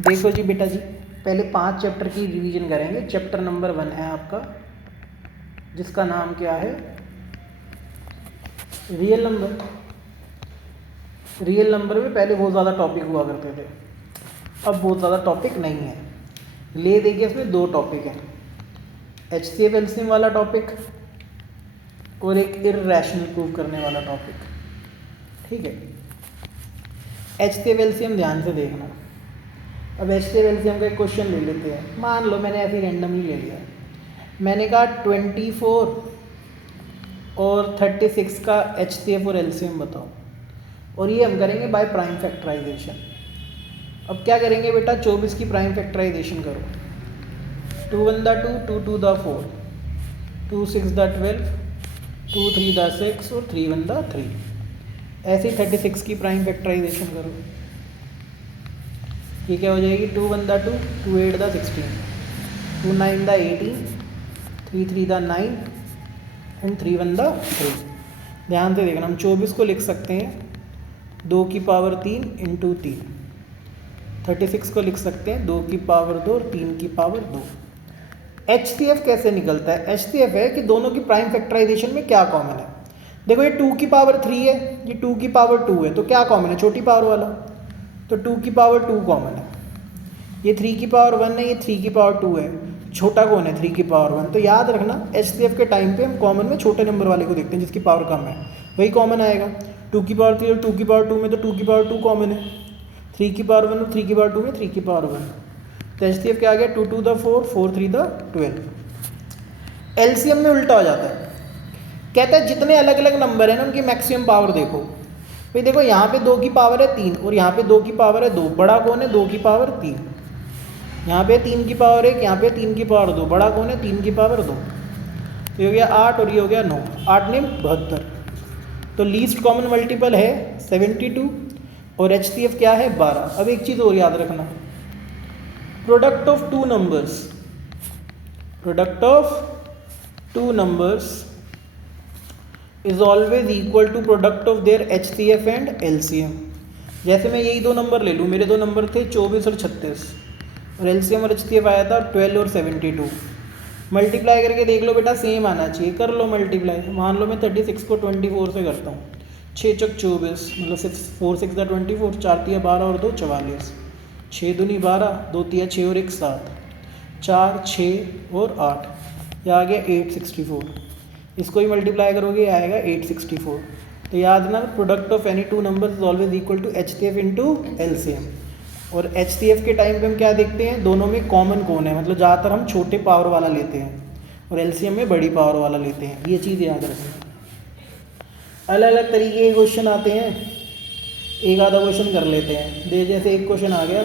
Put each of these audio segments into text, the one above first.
देखो जी बेटा जी, पहले 5 चैप्टर की रिवीजन करेंगे। चैप्टर नंबर 1 है आपका, जिसका नाम क्या है, रियल नंबर। रियल नंबर में पहले बहुत ज़्यादा टॉपिक हुआ करते थे, अब बहुत ज़्यादा टॉपिक नहीं है। ले देखिए, इसमें 2 टॉपिक हैं, HCF एलसीएम वाला टॉपिक और एक इर्रेशनल प्रूव करने वाला टॉपिक। ठीक है, HCF एलसीएम ध्यान से देखना। अब HCF एलसीएम का एक क्वेश्चन ले लेते हैं। मान लो मैंने ऐसे रैंडमली ले लिया, मैंने कहा 24 और 36 का HCF और एलसीएम बताओ, और ये हम करेंगे बाय प्राइम फैक्टराइजेशन। अब क्या करेंगे बेटा, 24 की प्राइम फैक्टराइजेशन करो। 2 1 दा 2, 2 2 दा 4, 2 6 दा 12, 2 3 दा 6 और 3 1 दा 3। ऐसे ही 36 की प्राइम फैक्टराइजेशन करो। ये क्या हो जाएगी, 2 1 दा 2, 2 8 दा 16, 2 9 दा 18, 3 3 दा 9 एंड 3 1 दा 3। ध्यान से देखना, हम 24 को लिख सकते हैं 2 की पावर 3 इंटू 3। 36 को लिख सकते हैं 2 की पावर 2 और 3 की पावर 2। HCF कैसे निकलता है? HCF है कि दोनों की प्राइम फैक्टराइजेशन में क्या कॉमन है। देखो ये 2 की पावर 3 है, ये 2 की पावर 2 है, तो क्या कॉमन है, छोटी पावर वाला, तो 2 की पावर 2 कॉमन है। ये 3 की पावर 1 है, ये 3 की पावर 2 है, छोटा कौन है, 3 की पावर 1। तो याद रखना HCF के टाइम पे हम कॉमन में छोटे नंबर वाले को देखते हैं, जिसकी पावर कम है वही कॉमन आएगा। 2 की पावर 3 और 2 की पावर 2 में तो 2 की पावर 2 कॉमन है, 3 की पावर 1 और 3 की पावर 2 में 3 की पावर 1। तो HCF क्या आ गया, 2 2 दा 4, 4 3 दा 12। एलसीएम में उल्टा हो जाता है, कहता है जितने अलग अलग नंबर हैं ना उनकी मैक्सिमम पावर देखो। भाई देखो यहाँ पे 2 की पावर है 3 और यहाँ पे 2 की पावर है 2, बड़ा कौन है, 2 की पावर 3। यहाँ पे 3 की पावर 1, यहाँ पे 3 की पावर 2, बड़ा कौन है, 3 की पावर 2। तो ये हो गया 8 और ये हो गया 9, 8 ने 72। तो लीस्ट कॉमन मल्टीपल है 72 और HCF क्या है, 12। अब एक चीज़ और याद रखना, product of two numbers, product of two numbers is always equal to product of their HCF and LCM। जैसे मैं यही 2 नंबर ले लूँ, मेरे 2 नंबर थे 24 और 36 और LCM और HCF आया था 12 और 72। मल्टीप्लाई करके देख लो बेटा, सेम आना चाहिए, कर लो मल्टीप्लाई। मान लो मैं 36 को 24 से करता हूँ, 6 चौक 24, मतलब 4 6 दा 24, 4 तिया 12 और 2 44, 6 दूनी 12, 2 तिया 6 और 1 7, 4 6 और 8, यह आ गया 864। इसको ही मल्टीप्लाई करोगे आएगा 864। तो याद ना, product of any two number is always equal to HCF into LCM। और HCF के टाइम पे हम क्या देखते हैं, दोनों में कॉमन कौन है, मतलब ज़्यादातर हम छोटे पावर वाला लेते हैं और LCM में बड़ी पावर वाला लेते हैं, ये चीज़ याद रखें। अलग अलग तरीके के क्वेश्चन आते हैं, एक आधा क्वेश्चन कर लेते हैं। दे जैसे एक क्वेश्चन आ गया,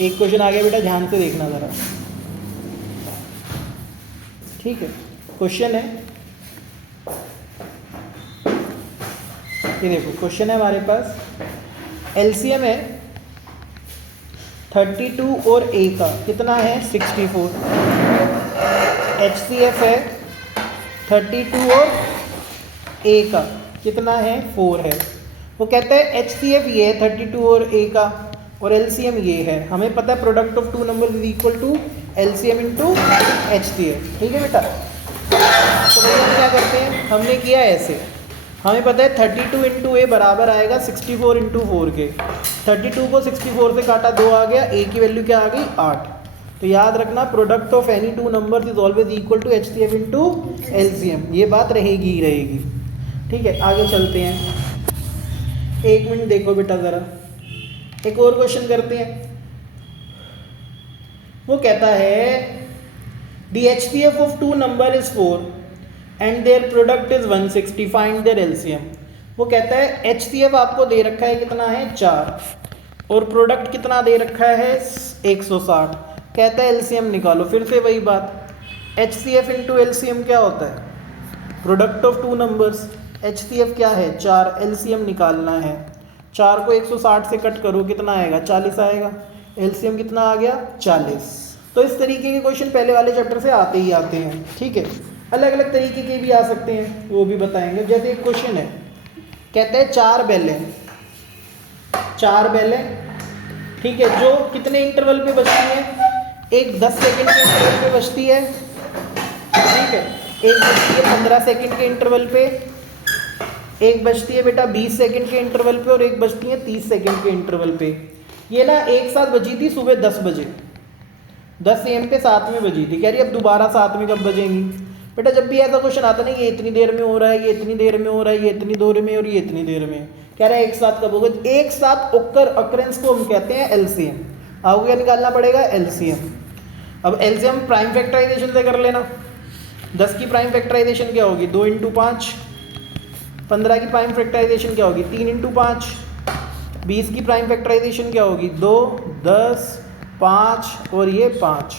एक क्वेश्चन आ गया बेटा, ध्यान से देखना ज़रा। ठीक है, क्वेश्चन है, ये देखो क्वेश्चन है हमारे पास, LCM है 32 और A का कितना है 64, HCF है 32 और A का कितना है 4 है। वो कहता है HCF ये है 32 और A का और LCM ये है। हमें पता है product of two number is equal to LCM into HCF। ठीक है बेटा, तो भैया हम क्या करते हैं, हमने किया ऐसे, हमें पता है 32 इंटू ए बराबर आएगा 64 इंटू 4 के। 32 को 64 से काटा 2 आ गया, ए की वैल्यू क्या आ गई 8। तो याद रखना product of any two numbers is always equal to HCF into LCM, ये बात रहेगी ही रहेगी। ठीक है, आगे चलते हैं। 1 मिनट देखो बेटा ज़रा, एक और क्वेश्चन करते हैं। वो कहता है the HCF of two number is 4 and their product is 160, find their LCM। वो कहता है HCF आपको दे रखा है कितना है 4 और प्रोडक्ट कितना दे रखा है 160, कहता है LCM निकालो। फिर से वही बात, HCF इंटू LCM क्या होता है, product of two numbers. HCF क्या है 4, LCM निकालना है। 4 को 160 से कट करो कितना आएगा 40 आएगा, LCM कितना आ गया 40। तो इस तरीके के क्वेश्चन पहले वाले चैप्टर से आते ही आते हैं। ठीक है, अलग अलग तरीके के भी आ सकते हैं, वो भी बताएंगे। जैसे एक क्वेश्चन है, कहते हैं 4 बैलें ठीक है, जो कितने इंटरवल पे बचती है, एक 10 सेकंड के इंटरवल पे बचती है, ठीक है, एक बचती है 15 सेकंड के इंटरवल पे, एक बचती है बेटा 20 सेकंड के इंटरवल पे और एक बचती है 30 सेकंड के इंटरवल पे। ये ना एक साथ बजी थी सुबह 10 बजे, 10 AM पे 7 में बजी थी, कह रही अब दोबारा 7 में कब बजेंगी। बेटा जब भी ऐसा क्वेश्चन आता नहीं, ये इतनी देर में हो रहा है, ये इतनी देर में हो रहा है, ये इतनी देर में और ये इतनी देर में, कह रहा है एक साथ कब होगा। एक साथ ओकर अकरेंस को हम कहते हैं एलसीएम। आपको क्या निकालना पड़ेगा, एलसीएम। अब एलसीएम प्राइम फैक्टराइजेशन से कर लेना। 10 की प्राइम फैक्टराइजेशन क्या होगी, 2 × 5। 15 की प्राइम फैक्टराइजेशन क्या होगी, 3 × 5। 20 की प्राइम फैक्टराइजेशन क्या होगी, 2, 10, 5 और ये 5,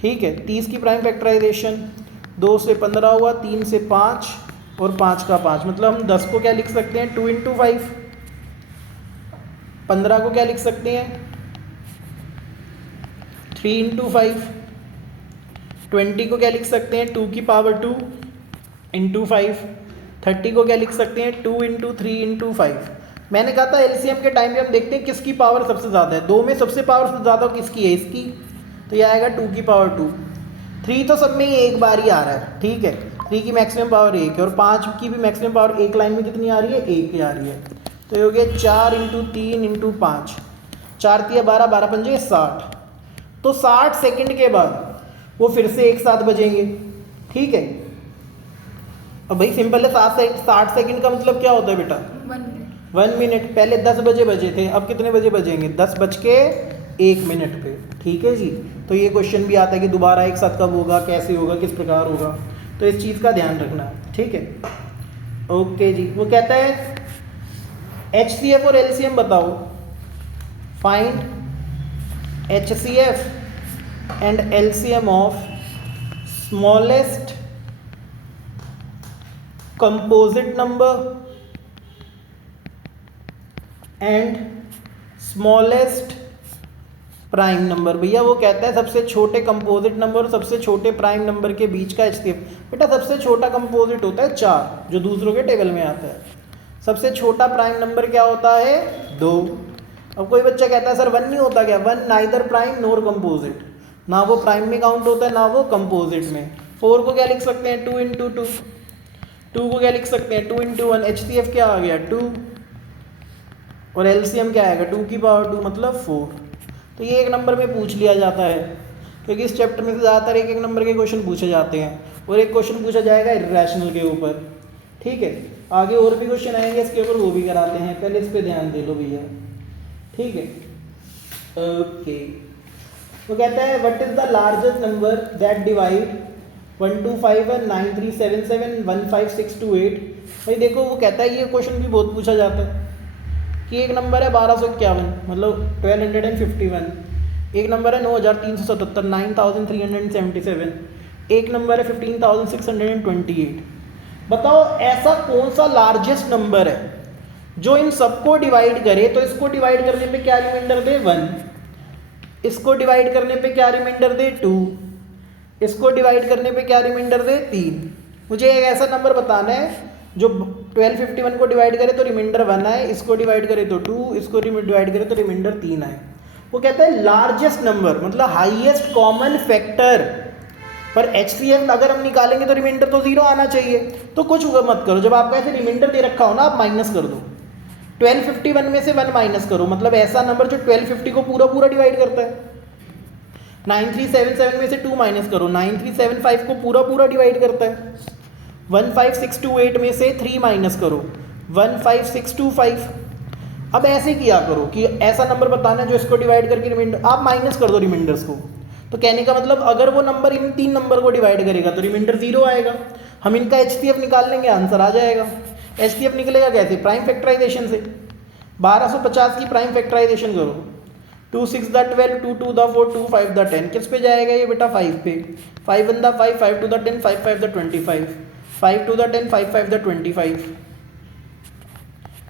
ठीक है। 30 की प्राइम फैक्टराइजेशन 2 से 15 हुआ, 3 से 5 और 5 का 5, मतलब हम 10 को क्या लिख सकते हैं, 2 × 5। 15 को क्या लिख सकते हैं, 3 × 5। 20 को क्या लिख सकते हैं, 2 की पावर 2 × 5। 30 को क्या लिख सकते हैं, 2 × 3 × 5। मैंने कहा था एलसीएम के टाइम पे हम देखते हैं किसकी पावर सबसे ज़्यादा है, 2 में सबसे पावर सबसे ज़्यादा किसकी है, इसकी, तो यह आएगा 2 की पावर 2। 3 तो सब में ही एक बार ही आ रहा है, ठीक है, 3 की मैक्सिमम पावर 1 है और 5 की भी मैक्सिमम पावर एक लाइन में कितनी आ रही है, 1 ही आ रही है। तो ये हो गया 4 × 3 × 5, 4 × 12, 12 × 5 60। तो 60 सेकंड के बाद वो फिर से एक साथ बजेंगे, ठीक है। अब भाई सिंपल है, 60 सेकंड का मतलब क्या होता है बेटा, 1 मिनट। पहले 10 बजे बजे थे, अब कितने बजे बजेंगे, 10:01 पे, ठीक है जी। तो ये क्वेश्चन भी आता है कि दोबारा एक साथ कब होगा, कैसे होगा, किस प्रकार होगा, तो इस चीज़ का ध्यान रखना है, ठीक है। ओके जी, वो कहता है HCF और LCM बताओ, find HCF and LCM of smallest composite number and smallest prime number. भैया वो कहता है सबसे छोटे कंपोजिट नंबर और सबसे छोटे प्राइम नंबर के बीच का HCF। बेटा सबसे छोटा कंपोजिट होता है 4, जो दूसरों के टेबल में आता है। सबसे छोटा प्राइम नंबर क्या होता है, 2। अब कोई बच्चा कहता है सर 1 नहीं होता क्या, 1 नाइदर प्राइम नोर कंपोजिट, ना वो प्राइम में काउंट होता है ना वो कंपोजिट में। 4 को क्या लिख सकते हैं, 2 × 2। 2 को क्या लिख सकते हैं, 2 × 1। HCF क्या आ गया, 2 और LCM क्या आएगा, 2 की पावर 2 मतलब 4। तो ये एक नंबर में पूछ लिया जाता है, क्योंकि इस चैप्टर में से ज़्यादातर एक नंबर के क्वेश्चन पूछे जाते हैं और एक क्वेश्चन पूछा जाएगा इरेशनल के ऊपर, ठीक है। आगे और भी क्वेश्चन आएंगे इसके ऊपर, वो भी कराते हैं, पहले इस पे ध्यान दे लो भैया, ठीक है। ओके, तो कहता है what is the largest number that divide 1251 9377 15628। भाई देखो वो कहता है, ये क्वेश्चन भी बहुत पूछा जाता है कि एक नंबर है 1251 मतलब 1251, एक नंबर है 9377 9377, एक नंबर है 15628। बताओ ऐसा कौन सा लार्जेस्ट नंबर है जो इन सबको डिवाइड करे, तो इसको डिवाइड करने पे क्या रिमाइंडर दे, 1, इसको डिवाइड करने पे क्या रिमाइंडर दे, 2, इसको डिवाइड करने पे क्या रिमाइंडर दे, 3। मुझे एक ऐसा नंबर बताना है जो 1251 को डिवाइड करे तो रिमाइंडर 1 आए, इसको डिवाइड करे तो 2, इसको डिवाइड करे तो रिमाइंडर 3 आए। वो कहता है लार्जेस्ट नंबर मतलब हाईएस्ट कॉमन फैक्टर। पर HCF अगर हम निकालेंगे तो रिमाइंडर तो 0 आना चाहिए। तो कुछ मत करो, जब आपका ऐसे रिमाइंडर दे रखा हो ना, आप माइनस कर दो। 1251 में से 1 माइनस करो, मतलब ऐसा नंबर जो 1250 को पूरा पूरा डिवाइड करता है। 9377 में से 2 माइनस करो, 9375 को पूरा पूरा डिवाइड करता है। 15628 में से 3 माइनस करो, 15625। अब ऐसे किया करो कि ऐसा नंबर बताना है जो इसको डिवाइड करके रिमाइंडर, आप माइनस कर दो रिमाइंडर्स को। तो कहने का मतलब अगर वो नंबर इन 3 नंबर को डिवाइड करेगा तो रिमाइंडर 0 आएगा। हम इनका HCF निकाल लेंगे, आंसर आ जाएगा। HCF निकलेगा कैसे, प्राइम फैक्टराइजेशन से। 1250 की प्राइम फैक्टराइजेशन करो, 2 6 द 12, 2 2 द 4, 2 5 द 10, किस पे जाएगा ये बेटा, 5 पे। 5 1 the 5, 5 2 the 10, 5 5 the 25, 5 2 the 10, 5 5 the 25,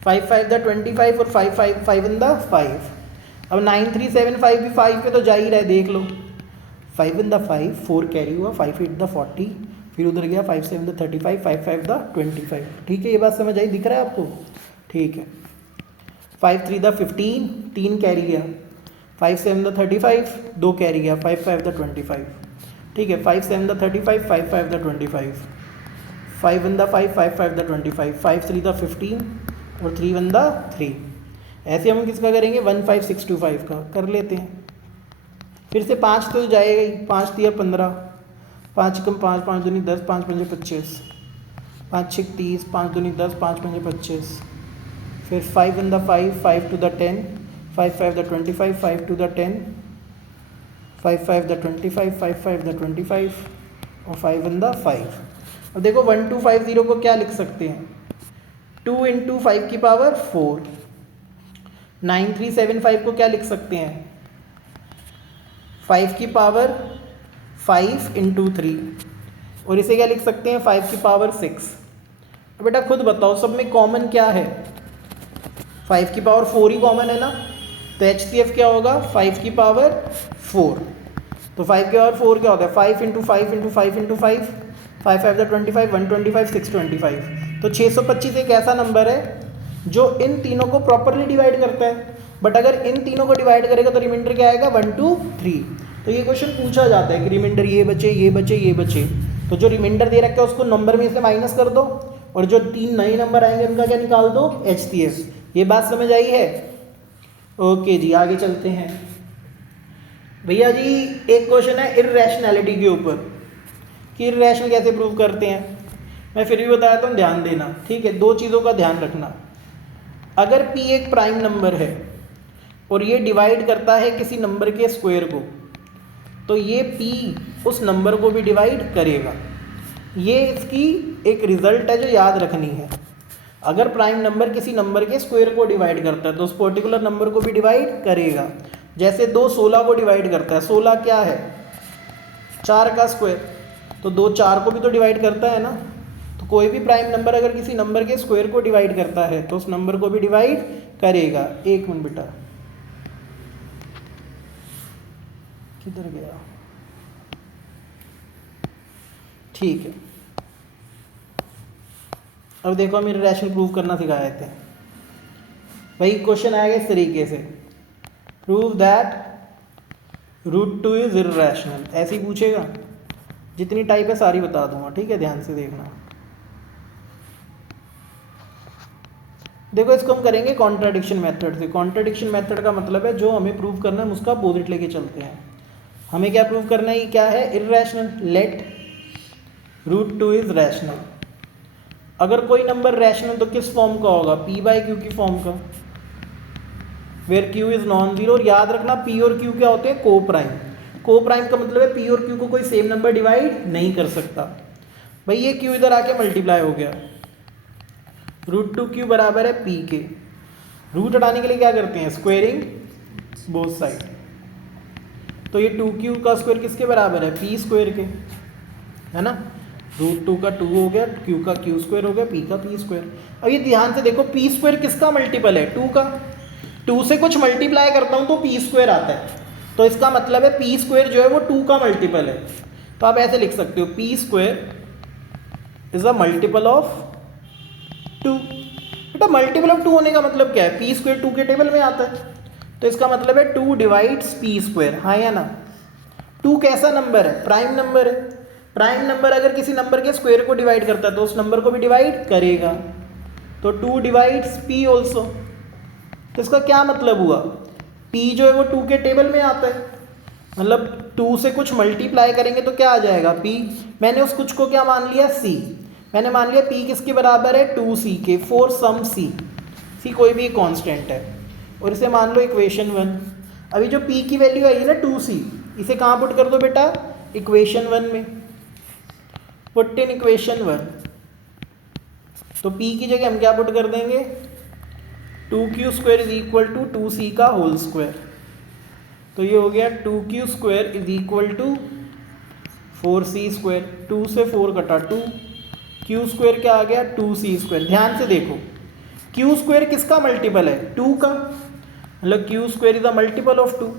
5 5 the 25 और 5 5 5 इन द 5। अब 9375 भी 5 पे तो जा ही रहा है, देख लो। 5 इन द 5, 4 कैरी हुआ, 5 8 द 40, फिर उधर गया 5 7 द 35, 5 5 द 25। ठीक है, ये बात समझ आई, दिख रहा है आपको, ठीक है। 5 3 द 15, 3 कैरी गया, 5 7 द 35, 2 कैरी गया, 5 5 द 25, ठीक है। 5 7 the 35, 5 5 the 25, 5 1 the 5, 5 5 the 25, 5 3 the 15 और 3 1 द 3। ऐसे हम किसका करेंगे 1 5 6 2 5 का कर लेते हैं। फिर से 5 तो जाएगा ही, 5 दिया 15, 5 कम 5, 5 दूनी 10, 5 पंजे 25, 5 6 30, 5 दूनी 10, 5 पंजे 25। फिर 5 1 the 5, 5 2 the 10, 5 5 the 25, 5 2 the 10, 5 5 the 25, 5 5 the 25 और 5 1 द 5। अब देखो 1 2 5 0 को क्या लिख सकते हैं, 2 इंटू 5 की पावर 4। 9 3 7 5 को क्या लिख सकते हैं, 5 की पावर 5 इंटू 3, और इसे क्या लिख सकते हैं 5 की पावर 6। अब बेटा खुद बताओ सब में कॉमन क्या है, 5 की पावर 4 ही कॉमन है ना, तो HCF क्या होगा 5 की पावर 4। तो 5 की पावर 4 क्या होता है 5 इंटू 5 इंटू 5 इंटू 5, 5 5 द 25, 125, 625। तो 625 एक ऐसा नंबर है जो इन तीनों को प्रॉपरली डिवाइड करता है, बट अगर इन तीनों को डिवाइड करेगा तो रिमाइंडर क्या आएगा 1 2 3। तो ये क्वेश्चन पूछा जाता है कि रिमाइंडर ये बचे ये बचे ये बचे, तो जो रिमाइंडर दे रखा है उसको नंबर में से माइनस कर दो और जो 3 नए नंबर आएंगे उनका क्या निकाल दो HCF। ये बात समझ आई है? ओके जी, आगे चलते हैं भैया जी। एक क्वेश्चन है इर्रेशनैलिटी के ऊपर कि इर्रेशनल कैसे प्रूव करते हैं। मैं फिर भी बताया हूँ, ध्यान देना, ठीक है। दो चीज़ों का ध्यान रखना, अगर P एक प्राइम नंबर है और ये डिवाइड करता है किसी नंबर के स्क्वायर को, तो ये P उस नंबर को भी डिवाइड करेगा। ये इसकी एक रिजल्ट है जो याद रखनी है। अगर प्राइम नंबर किसी नंबर के स्क्वायर को डिवाइड करता है तो उस पर्टिकुलर नंबर को भी डिवाइड करेगा। जैसे 2 16 को डिवाइड करता है, 16 क्या है 4 का स्क्वायर, तो 2 4 को भी तो डिवाइड करता है ना। तो कोई भी प्राइम नंबर अगर किसी नंबर के स्क्वायर को डिवाइड करता है तो उस नंबर को भी डिवाइड करेगा। एक मिनट बेटा, किधर गया, ठीक है। अब देखो हम इर्रेशनल प्रूव करना सिखाए थे भाई। क्वेश्चन आएगा इस तरीके से, prove that root 2 is irrational, ऐसे ही पूछेगा। जितनी टाइप है सारी बता दूंगा, ठीक है, ध्यान से देखना। देखो इसको हम करेंगे कॉन्ट्राडिक्शन मेथड से। कॉन्ट्राडिक्शन मेथड का मतलब है जो हमें प्रूव करना है हम उसका अपोजिट लेके चलते हैं। हमें क्या प्रूव करना है, ये क्या है irrational, let root 2 is rational. अगर कोई नंबर रैशनल तो किस फॉर्म का होगा, P/Q की फॉर्म का, where Q is non zero. और याद रखना P और Q क्या होते हैं, को प्राइम। को प्राइम का मतलब है P और Q को कोई सेम नंबर डिवाइड नहीं कर सकता। भाई ये Q इधर आके मल्टीप्लाई हो गया, रूट 2Q बराबर है P के। रूट हटाने के लिए क्या करते हैं, स्क्वेयरिंग बोथ साइड। तो ये 2Q का स्क्वायर किसके बराबर है, P स्क्वायर के, है ना। रूट 2 का 2 हो गया, Q का Q स्क्वायर हो गया, P का P स्क्वायर। अब ये ध्यान से देखो, P स्क्वायर किसका मल्टीपल है, 2 का। 2 से कुछ मल्टीप्लाई करता हूँ तो P स्क्वायर आता है, तो इसका मतलब है P स्क्वायर जो है वो 2 का मल्टीपल है। तो आप ऐसे लिख सकते हो P square is a multiple of 2। बेटा मल्टीपल ऑफ 2 होने का मतलब क्या है, P स्क्वायर 2 के टेबल में आता है, तो इसका मतलब है 2 डिवाइड्स P स्क्वायर, हाँ या ना। 2 कैसा नंबर है, प्राइम नंबर है। प्राइम नंबर अगर किसी नंबर के स्क्वायर को डिवाइड करता है तो उस नंबर को भी डिवाइड करेगा, तो 2 डिवाइड्स P ऑल्सो। तो इसका क्या मतलब हुआ, P जो है वो 2 के टेबल में आता है, मतलब 2 से कुछ मल्टीप्लाई करेंगे तो क्या आ जाएगा P। मैंने उस कुछ को क्या मान लिया, C। मैंने मान लिया P किसके बराबर है, 2C के, फॉर सम C कोई भी कांस्टेंट है, और इसे मान लो इक्वेशन 1। अभी जो P की वैल्यू आई है ना 2C, इसे कहाँ पुट कर दो बेटा, इक्वेशन 1 में, पुट इन इक्वेशन 1। तो P की जगह हम क्या पुट कर देंगे, 2Q square is equal to 2C का होल स्क्वायर। तो ये हो गया 2Q square is equal to 4C square. 2 से 4 कटा 2, Q स्क्वायर क्या आ गया, 2C स्क्वायर। ध्यान से देखो, Q स्क्वायर किसका मल्टीपल है, 2 का, मतलब Q square is the multiple of 2।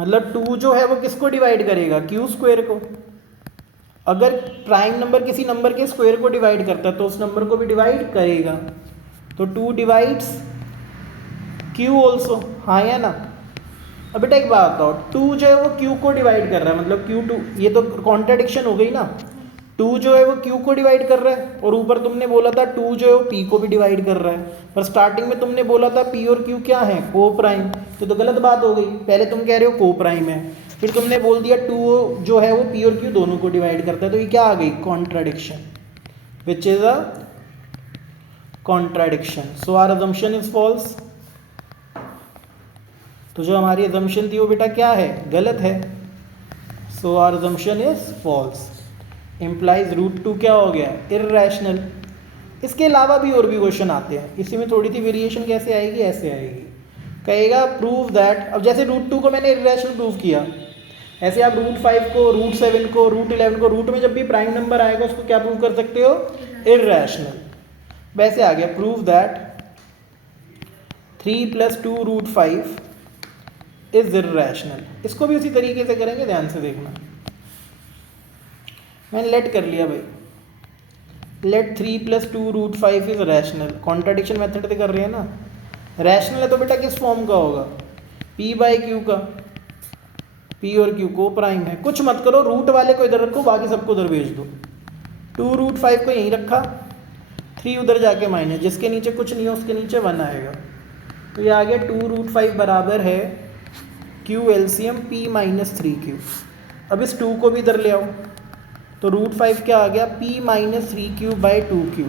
मतलब 2 जो है वो किसको डिवाइड करेगा, Q स्क्वायर को। अगर प्राइम नंबर किसी नंबर के स्क्वायर को डिवाइड करता है तो उस नंबर को भी डिवाइड करेगा, तो 2 डिवाइड्स क्यू ऑल्सो, हाँ या ना। अब बेटा एक बात बताओ, टू जो है वो क्यू को डिवाइड कर रहा है, मतलब क्यू टू, ये तो कॉन्ट्राडिक्शन हो गई ना। टू जो है वो क्यू को डिवाइड कर रहा है, और ऊपर तुमने बोला था टू जो है वो पी को भी डिवाइड कर रहा है, पर स्टार्टिंग में तुमने बोला था पी और क्यू क्या है, को प्राइम। तो गलत बात हो गई, पहले तुम कह रहे हो को प्राइम है, फिर तुमने बोल दिया टू जो है वो पी और क्यू दोनों को डिवाइड करता है, तो ये क्या आ गई, contradiction, which is a contradiction. So our assumption is false. तो जो हमारी अजम्पशन थी वो बेटा क्या है, गलत है। So our assumption is false. Implies root two क्या हो गया, इर्रेशनल। इसके अलावा भी और भी क्वेश्चन आते हैं, इसी में थोड़ी सी वेरिएशन कैसे आएगी, ऐसे आएगी, कहेगा प्रूव दैट। अब जैसे रूट टू को मैंने इर्रेशनल प्रूव किया, ऐसे आप रूट 5 को, रूट 7 को, रूट 11 को, रूट में जब भी प्राइम नंबर आएगा उसको क्या प्रूव कर सकते हो, इर्रेशनल। वैसे आ गया prove that 3 + 2 root 5 is irrational. इसको भी उसी तरीके से करेंगे, ध्यान से देखना। मैंने लेट कर लिया भाई, let 3 + 2 root 5 is rational. Contradiction method से कर रहे हैं ना। रैशनल है तो बेटा किस फॉर्म का होगा, p/q का। p और q को प्राइम है। कुछ मत करो, रूट वाले को इधर रखो, बाकी सबको उधर भेज दो। 2 रूट 5 को यहीं रखा, 3 उधर जाके माइनस, जिसके नीचे कुछ नहीं है उसके नीचे 1 आएगा। तो ये आ गया 2 रूट 5 बराबर है q एलसीएम p - 3q। अब इस 2 को भी इधर ले आओ, तो रूट 5 क्या आ गया, p - 3q/2q।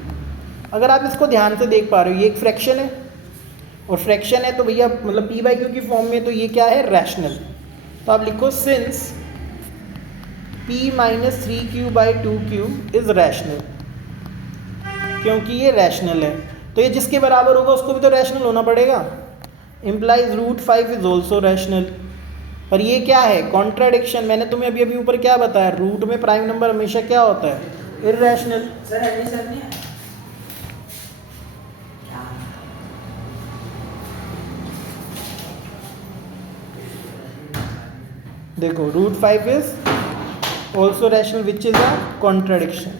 अगर आप इसको ध्यान से देख पा रहे हो, ये एक फ्रैक्शन है, और फ्रैक्शन है तो भैया मतलब p/q की फॉर्म में, तो ये क्या है, रैशनल। तो आप लिखो since p - 3q/2q is rational, क्योंकि ये रैशनल है। तो ये जिसके बराबर होगा उसको भी तो रैशनल होना पड़ेगा। Implies root 5 is also rational. पर ये क्या है, कॉन्ट्राडिक्शन। मैंने तुम्हें अभी ऊपर क्या बताया, रूट में प्राइम नंबर हमेशा क्या होता है, इर्रेशनल। देखो root 5 is also rational which is a contradiction.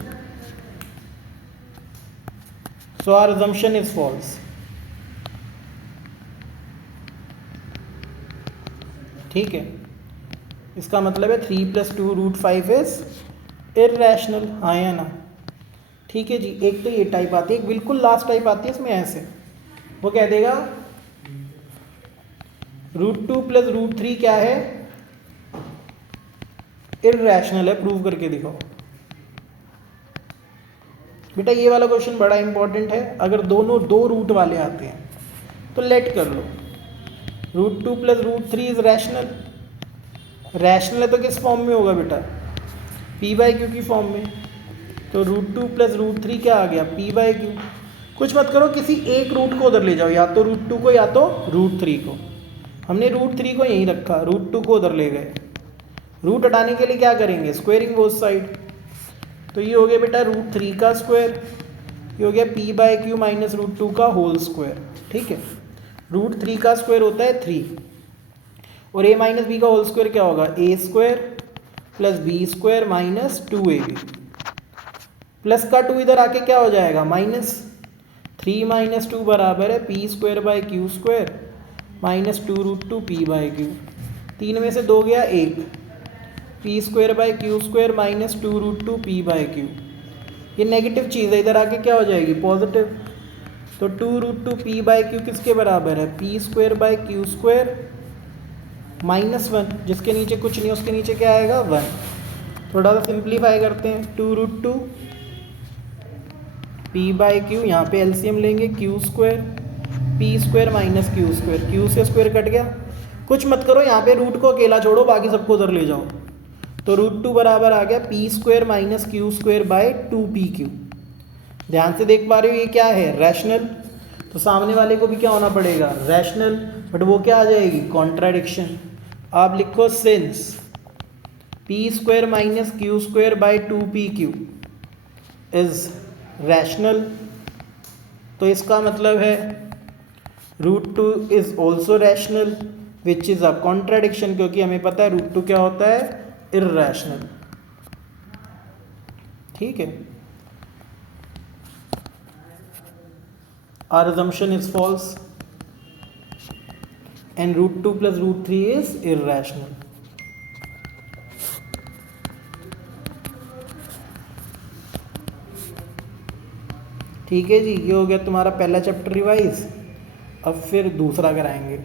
So our assumption is false. ठीक है, इसका मतलब है 3 + 2 रूट 5 इज इर्रेशनल, हाँ या ना। ठीक है जी। एक तो ये टाइप आती है, एक बिल्कुल लास्ट टाइप आती है इसमें ऐसे, वो कह देगा √2 + √3 क्या है, इर्रेशनल है, प्रूव करके दिखाओ। बेटा ये वाला क्वेश्चन बड़ा इंपॉर्टेंट है। अगर दोनों दो रूट वाले आते हैं तो लेट कर लो, √2 + √3 इज रैशनल। रैशनल है तो किस फॉर्म में होगा बेटा, p/q की फॉर्म में। तो √2 + √3 क्या आ गया, p/q। कुछ मत करो, किसी एक रूट को उधर ले जाओ, या तो √2 को या तो √3 को। हमने √3 को यहीं रखा, √2 को उधर ले गए। रूट हटाने के लिए क्या करेंगे, स्क्वेयरिंग बोथ साइड। तो ये हो गया बेटा √3 का स्क्वायर, ये हो गया p/q - √2 का होल स्क्वायर। ठीक है, √3 का स्क्वायर होता है 3, और a - b का होल स्क्वायर क्या होगा, a² + b² - 2ab। प्लस का 2 इधर आके क्या हो जाएगा, -3 - 2 बराबर है p² - q² - 2 √2 p/q। 3 में से 2 गया 1, p² - 2 √2 p/q। ये नेगेटिव चीज़ है, इधर आके क्या हो जाएगी, पॉजिटिव। तो 2 √2 p/q किसके बराबर है, p² -1, जिसके नीचे कुछ नहीं उसके नीचे क्या आएगा, 1। थोड़ा सा सिंप्लीफाई करते हैं, 2 √2 p/q, यहाँ पे एलसीएम लेंगे, q² p² - q², q से स्क्वायर कट गया। कुछ मत करो, यहाँ पे रूट को अकेला छोड़ो, बाकी सबको उधर ले जाओ। तो √2 बराबर आ गया p² - q²/2pq। ध्यान से देख पा रहे हो, ये क्या है, रैशनल। तो सामने वाले को भी क्या होना पड़ेगा, रैशनल, बट वो क्या आ जाएगी, कॉन्ट्राडिक्शन। आप लिखो since p² - q²/2pq is rational, तो इसका मतलब है √2 is also rational which is a contradiction, क्योंकि हमें पता है √2 क्या होता है, इर्रेशनल। ठीक है, our assumption is false. And √2 + √3 is irrational. ठीक है जी, ये हो गया तुम्हारा पहला चैप्टर रिवाइज। अब फिर दूसरा कराएंगे।